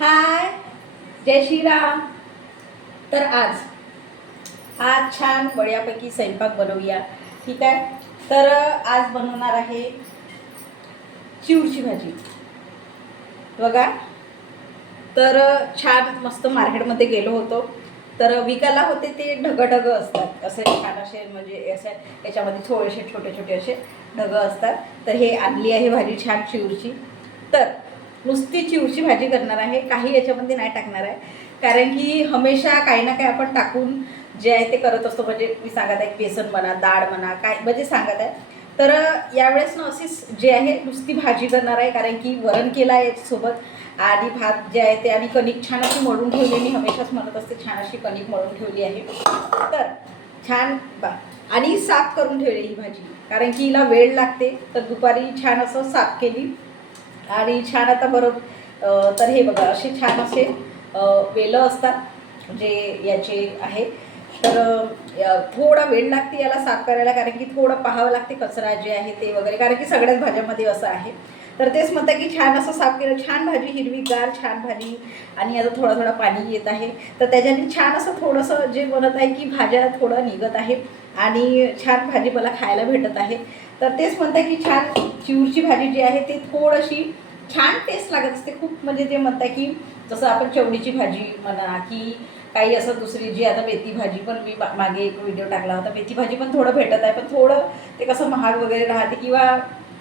हाय, जय श्रीराम. तर आज छान बढियापैकी स्वयंपाक बनवूया. ठीक आहे. तर आज बनवणार आहे चिवची भाजी. बघा, तर छान मस्त मार्केटमध्ये गेलो होतो, तर विकायला होते ते ढग असतात असे छान असे, म्हणजे असे याच्यामध्ये थोडेसे छोटे छोटे असे ढग असतात. तर हे आणली आहे भाजी छान चिवची. तर नुसती चिवची भाजी करणार आहे, काही याच्यामध्ये नाही टाकणार आहे, कारण की हमेशा काही ना काही आपण टाकून जे आहे ते करत असतो. म्हणजे मी सांगत आहे बेसन म्हणा, डाळ म्हणा, काय म्हणजे सांगत आहे. तर यावेळेस ना अशीच जे आहे नुसती भाजी करणार आहे, कारण की वरण केलं आहे याच्यासोबत आणि भात जे आहे ते, आणि कणिक छान अशी मळून ठेवली. मी हमेशाच म्हणत असते छान अशी कणिक मळून ठेवली आहे. तर छान आणि साफ करून ठेवली ही भाजी, कारण की हिला वेळ लागते. तर दुपारी छान असं साफ केली आणि छान आता बरोबर. तर हे बघा असे छान असे वेलं असतात जे याचे आहे. तर थोडा वेळ लागते याला साफ करायला, कारण की थोडं पाहावं लागते कचरा जे आहे ते वगैरे, कारण की सगळ्याच भाज्यामध्ये असं आहे. तर तेच म्हणतं की छान असं साफ केलं, छान भाजी हिरवीगार छान भाजी. आणि आता थोडा थोडा पाणी येत आहे, तर त्याच्याने छान असं थोडंसं जे बनत आहे की भाज्या थोडं निघत आहे आणि छान भाजी मला खायला भेटत आहे. तर तेच म्हणतं की छान चिवची भाजी जी आहे ती थोडीशी छान टेस्ट लागत असते खूप. म्हणजे ते म्हणतं की जसं आपण चवळीची भाजी म्हणा की काही असं दुसरी जी आता मेथी भाजी, पण मी मागे एक व्हिडिओ टाकला होता, मेथी भाजी पण थोडं भेटत आहे, पण थोडं ते कसं महाग वगैरे राहते किंवा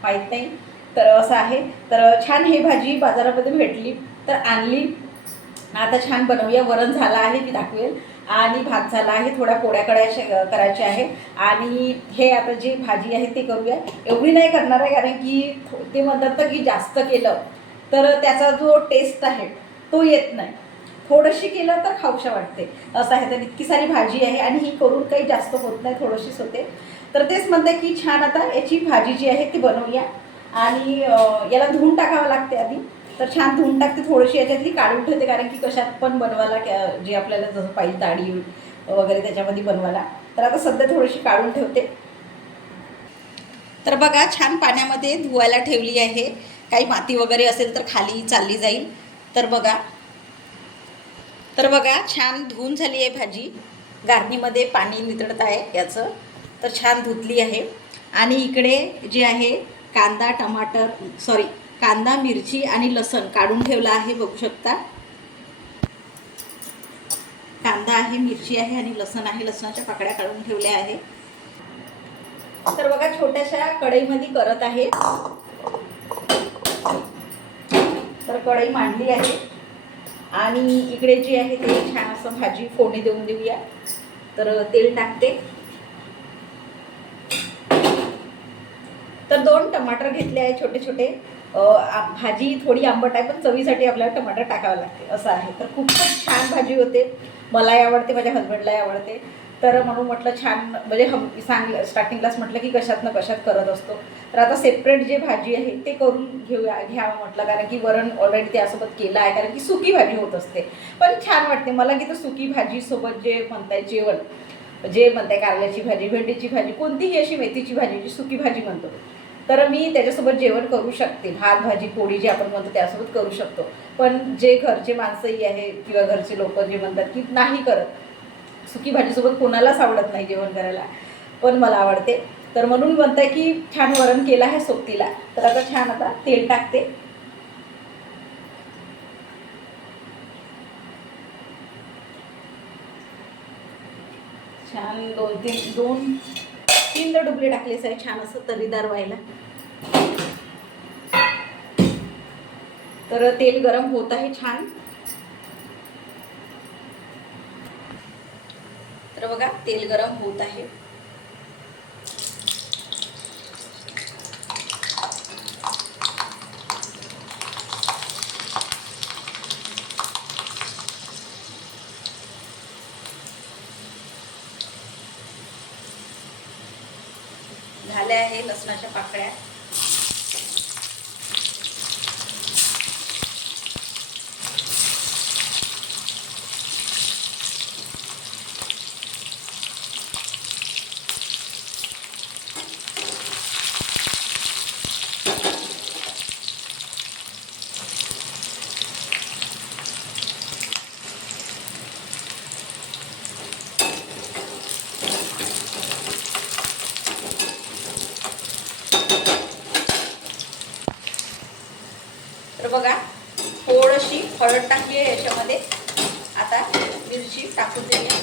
माहीत नाही. तर असं आहे. तर छान ही भाजी बाजारामध्ये भेटली तर आणली. आता छान बनवूया. वरण झालं आहे, मी दाखवेल. आणि भात झाला आहे, थोड्या पोळ्या करायच्या आहे. आणि हे आता जी भाजी आहे ते करूया. एवढी नाही करणार आहे, कारण की ते म्हणतात की जास्त केलं तर त्याचा जो टेस्ट आहे तो येत नाही. थोडीशी केलं तर खाऊशा वाटते, असं आहे. तर इतकी सारी भाजी आहे आणि ही करून काही जास्त होत नाही, थोडीशीच होते. तर तेच म्हणते की छान आता याची भाजी जी आहे ती बनवूया. आणि याला धुवून टाकावं लागते आधी. तर छान धुवून टाकते, थोडीशी याच्यातली काढून ठेवते, कारण की कशात पण बनवायला जे आपल्याला जसं पाहिजे डाळी वगैरे त्याच्यामध्ये बनवायला. तर आता सध्या थोडीशी काढून ठेवते. तर बघा छान पाण्यामध्ये धुवायला ठेवली आहे. काही माती वगैरे असेल तर खाली चालली जाईल. तर बघा छान धुवून झाली आहे भाजी. गारणीमध्ये पाणी नितळत आहे याचं. तर छान धुतली आहे. आणि इकडे जे आहे कांदा टमाटर सॉरी कांदा मिरची आणि लसण काढून ठेवला आहे, बघू शकता. कांदा आहे, मिरची आहे आणि लसण आहे, लसणाच्या पाकळ्या काढून ठेवल्या आहे. तर बघा छोट्याशा कढईमध्ये करत आहे. तर कढई मांडली आहे आणि इकडे जे आहे ते छान असं भाजी फोडणी देऊन देऊया. तर तेल टाकते. तर 2 टमाटर घेतले आहे छोटे छोटे. भाजी थोडी आंबट आहे, पण चवीसाठी आपल्याला टमाटर टाकावं लागते, असं आहे. तर खूपच छान भाजी होते. मलाही आवडते, माझ्या हजबंडलाही आवडते. तर म्हणून म्हटलं छान, म्हणजे स्टार्टिंगलाच म्हटलं की कशात ना कशात करत असतो. तर आता सेपरेट जे भाजी आहे ते करून घ्यावं म्हटलं, कारण की वरण ऑलरेडी त्यासोबत केलं आहे, कारण की सुकी भाजी होत असते. पण छान वाटते मला की तर सुकी भाजीसोबत जे म्हणताय जेवण, जे म्हणताय कारल्याची भाजी, भेंडीची भाजी, कोणतीही अशी मेथीची भाजी जी सुकी भाजी म्हणतो, तर मी त्याच्यासोबत जेवण करू शकते. भात भाजी पोळी जे आपण म्हणतो त्यासोबत करू शकतो. पण जे घरचे माणसंही आहे किंवा घरचे लोक जे म्हणतात की नाही करत, सुकी भाजीसोबत कोणालाच आवडत नाही जेवण करायला, पण मला आवडते. तर म्हणून म्हणताय की छान वरण केलं आहे सोबतीला. तर आता छान आता तेल टाकते. छान 2-3 डुबले टाकलेच आहे, छान असं तरीदार व्हायला. तर तेल गरम होत आहे छान. तर बघा तेल गरम होत आहे. झाल्या आहे लसणाच्या पाकळ्या. तर बघा थोडीशी हळद टाकली आहे याच्यामध्ये. आता मिरची टाकून देऊया.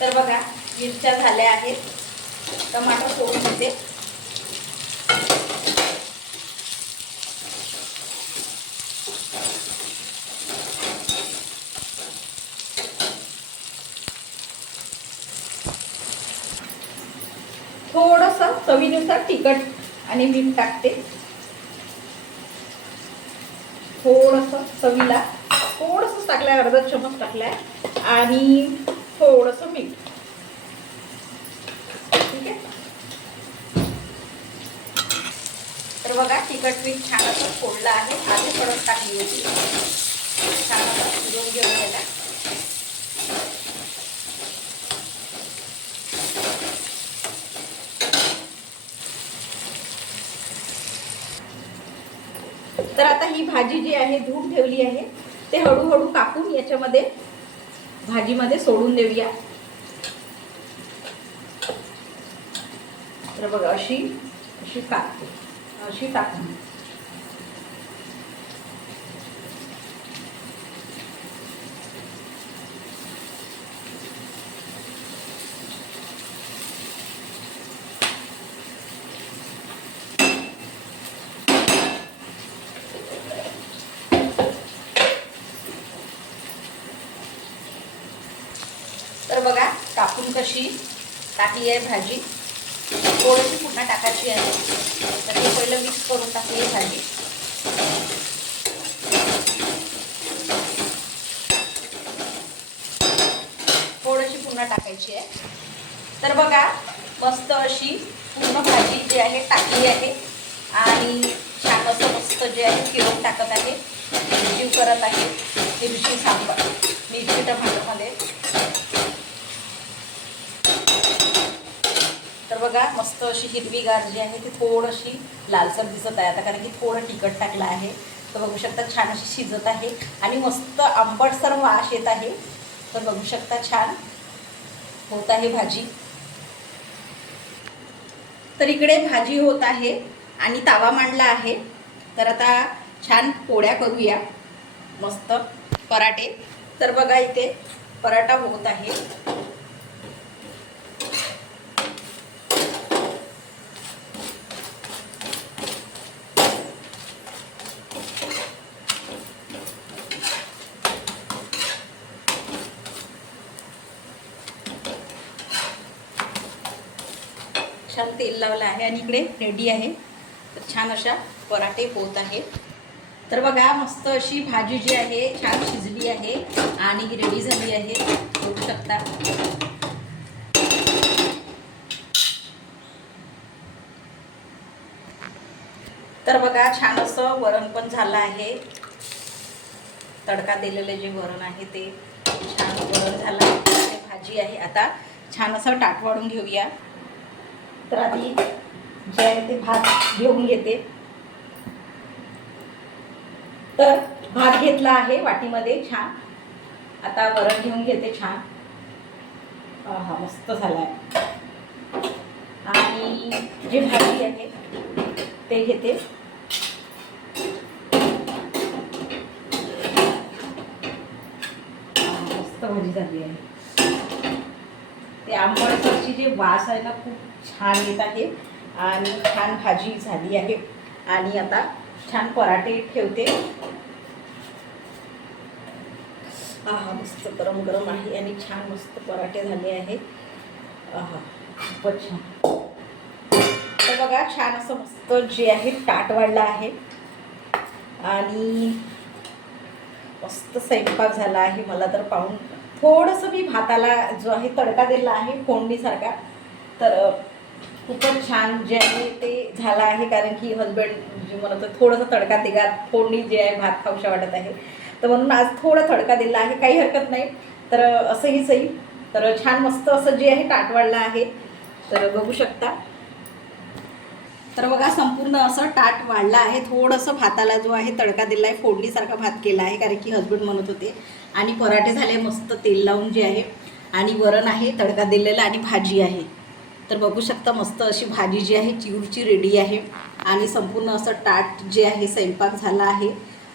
तर बघा मिरच्या झाल्या आहेत. टमाटर सोडून देते. थोडंसं चवीनुसार तिखट आणि मीठ टाकते. थोडंसं चवीला थोडंसं टाकलंय, अर्धा चमच टाकलाय आणि थोडंसं मीठ. ठीक आहे. तर बघा तिखट मीठ छान असं फोडलं आहे. आधी परत टाकली होती. छान असं शिजवून घेऊन घ्यायला. तर आता ही भाजी जी आहे धुवून ठेवली आहे ते हळूहळू कापून याच्यामध्ये भाजीमध्ये सोडून देऊया. तर बघा अशी अशी टाकते, अशी टाकून. तर बघा कापून कशी टाकली आहे भाजी. थोडीशी पुन्हा टाकायची आहे. तर हे पहिलं मिक्स करून टाकली आहे भाजी. थोडीशी पुन्हा टाकायची आहे. तर बघा मस्त अशी पूर्ण भाजी जी आहे टाकली आहे आणि छान असं मस्त जे आहे फिरवून टाकत आहे. जीव करत आहे मिरची सांबार, मिरची टमाटरमध्ये. तर बघा मस्त अशी हिरवीगार जी आहे ती थोडीशी लालसर दिसत आहे आता, कारण की थोडं तिखट टाकलं आहे. तर बघू शकता छान अशी शिजत आहे आणि मस्त आंबटसर वास येत आहे. तर बघू शकता छान होत आहे भाजी. तर इकडे भाजी होत आहे आणि तावा मांडला आहे. तर आता छान पोळ्या करूया, मस्त पराठे. तर बघा इथे पराठा होत आहे. छान तेल लावलं आहे आणि इकडे रेडी आहे. तर छान अशा पराठे होत आहेत. तर बघा मस्त अशी भाजी जी आहे छान शिजली आहे आणि रेडी झाली आहे, बघू शकता. तर बघा छान असं वरण पण झालं आहे. तडका दिलेलं जे वरण आहे ते छान वरण झालं आहे. भाजी आहे. आता छान असं ताट वाढून घेऊया. तर आधी जे आहे ते भात घेऊन घेते. तर भात घेतला आहे वाटीमध्ये छान. आता वरण घेऊन घेते छान. हा मस्त झाला आहे. आणि जी भाजी आहे ते घेते. मस्त भाजी झाली आहे. ते आंबटसरची जे वास आहे ना खूप छान येत आहे आणि छान भाजी झाली आहे. आणि आता छान पराठे ठेवते. आहा मस्त गरम गरम आहे आणि छान मस्त पराठे झाले आहेत. आहा खूपच छान. तर बघा छान असं मस्त जे आहे ताट वाढलं आहे आणि मस्त स्वयंपाक झाला आहे. मला तर पाहून थोडंसं मी भाताला जो आहे तडका दिला आहे फोडणीसारखा. तर खूपच छान जे आहे ते झालं आहे, कारण की हजबंड जे म्हणत थोडंसं तडका दिला, फोडणी जे आहे भात खाऊशा वाटत आहे. तर म्हणून आज थोडं तडका दिला आहे, काही हरकत नाही. तर असंही सही. तर छान मस्त असं जे आहे ताट वाढलं आहे. तर बघू शकता. तर बघा संपूर्ण असं ताट वाढलं आहे. थोडंसं भाताला जो आहे तडका दिला आहे, फोडणीसारखा भात केला आहे, कारण की हसबंड म्हणत होते. आणि पराठे झाले मस्त तेल लावून जे आहे, आणि वरण आहे तडका दिलेला, आणि भाजी आहे. तर बघू शकता मस्त अशी भाजी जी आहे चिऊरची रेडी आहे. आणि संपूर्ण असं ताट जे आहे स्वयंपाक झाला आहे.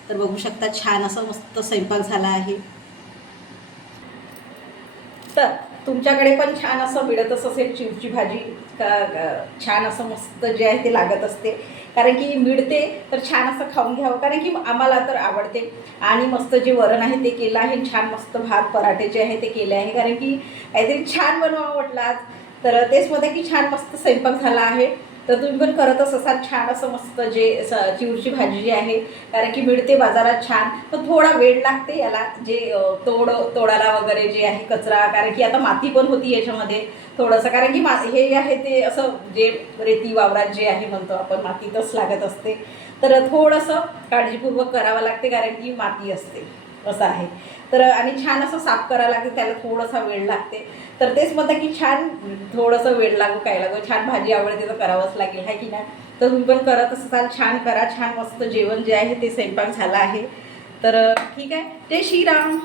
तर बघू शकता छान असं मस्त स्वयंपाक झाला आहे. तर तुमच्याकडे पण छान असं मिळतच असेल चिवची भाजी छान असं मस्त जे आहे ते लागत असते, कारण की मिळते तर छान असं खाऊन घ्यावं, कारण की आम्हाला तर आवडते. आणि मस्त जे वरण आहे ते केलं आहे, छान मस्त भात पराठे जे आहे ते केले आहे, कारण की काहीतरी छान बनवावं म्हटलं आज. तर तेच मध्ये की छान मस्त स्वयंपाक झाला आहे. तर तुम्ही पण करतच असाल छान असं मस्त जे चिवची भाजी जी आहे, कारण की मिळते बाजारात छान, पण थोडा वेळ लागते याला, जे तोडाला वगैरे जे आहे कचरा, कारण की आता माती पण होती याच्यामध्ये थोडंसं, कारण की हे आहे ते असं जे रेती वावरात जे आहे म्हणतो आपण मातीतच लागत असते. तर थोडंसं काळजीपूर्वक करावं लागते, कारण की माती असते असं आहे. तर आणि छान असं साफ करावं लागते, त्याला थोडासा वेळ लागते. तर तेच म्हणतं की छान थोडंसं वेळ लागू काय लागू, छान भाजी आवडते तर करावंच लागेल आहे की नाही. तर तुम्ही पण करत असाल छान करा, छान मस्त जेवण जे आहे ते स्वयंपाक झाला आहे. तर ठीक आहे. जय श्रीराम.